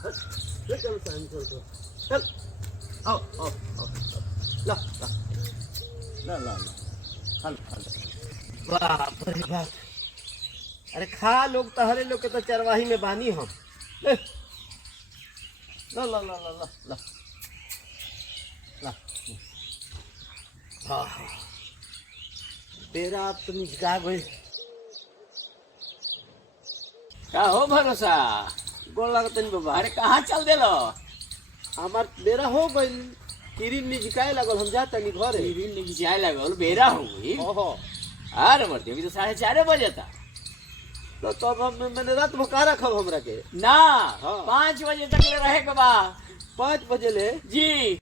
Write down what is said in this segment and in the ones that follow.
चल चल आओ आओ आओ ला ला ला ला ला हल हल बाप रे बाप। अरे खा लोग तहरे लोग के तो चरवाही में बानी हम। ला ला ला ला ला ला ला हाँ तेरा अब तो निजगा गई। का हो भरोसा? गोल लागत नहीं बाबा। अरे कहाँ चल देलो? हमार बेरा हो गई किरी निजकाए लागल हम जाता नहीं घरे। दिन निकल जाए लगल बेरा हो गई। ओहो अरे मरते अभी तो 4:30 बजे था तो तब हम मैंने रात में का रखब हमरा के ना। हाँ। 5 बजे तक ले रहे के बा 5 बजे ले। जी।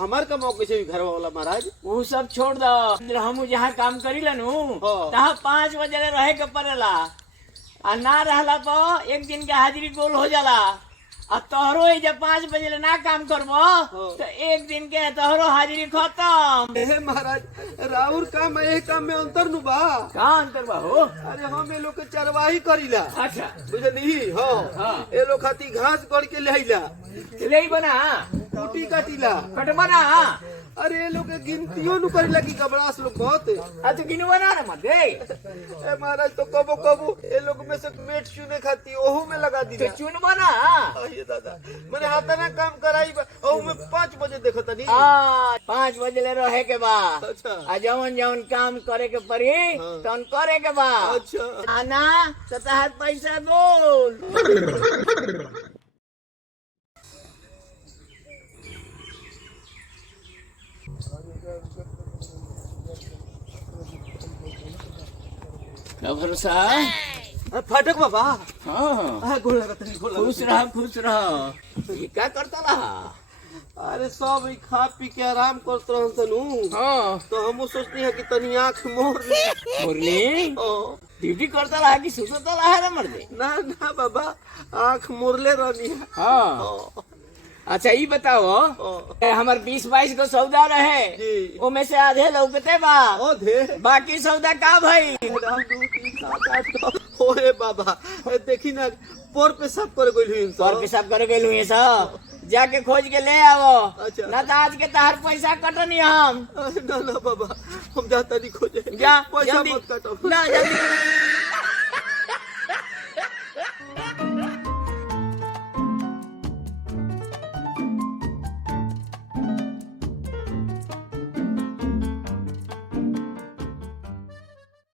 हमार का मौके से भी घर वाला महाराज वो सब छोड़ दो। हम जहाँ काम करी लेनू हाँ। तहाँ 5 बजे ले रहे के पड़ेला। आ ना रहला तो एक दिन के हाजिरी गोल हो जाला। आ तोहरो जब 5 बजे ले ना काम करबो तो एक दिन के तोहरो हाजिरी खत्म। हे महाराज राउर काम है काम में अंतर नु बा। का अंतर बा हो? अरे हम ये लोग के चरवाही करीला अच्छा बुझली। हाँ हाँ। ये लोग खाती घास गड़ के ले आइला ले बना कुटी काटीला। कटबना। अरे ये लोग के गिनतियों नु करी लगी कबड़ास लोग बहुत। तो किनु बना रे मत दे। ए महाराज तो कबो कबो ये लोग में से मेट चुने खाती ओहू में लगा तो दिला। चुन बना। अये दादा मैंने हाथा ना काम कराई ओहू में 5 बजे देखता नहीं। 5 बजे ले रहे के बा। अच्छा आ जवन जवन काम करे के पड़ी हाँ। तन करे के बा। अच्छा आना तो तहार पैसा बोल। क्या भरोसा? अरे फाटक बाबा। हाँ गोल लगत नहीं गोल खुश रहा खुश रहा। ये क्या करता रहा? अरे सब ई खा पी के आराम करत रहन तनु। हाँ तो हम सोचती है कि तनी आंख मोर ले। मुरली ओ, ड्यूटी करता रहा कि सुतता रहा रे मर्दे? ना ना बाबा आंख मोरले रहनी है। हाँ ओ, अच्छा ये बताओ ओ, हमार 20-22 को सौदा रहे जी। ओमे से आधे लौकते बा ओ धे बाकी सौदा का भाई? राम 2 3 7 8 ओए बाबा ए देखी ना पोर पे सब कर गइल हुई और पेशाब करे गए हुए सब जाके खोज के ले आवो। अच्छा। ना तो आज के तहार पैसा कटनी हम। ना ना बाबा हम जाता नहीं खोजे जा पैसा जल्दी मत काटो। ना जल्दी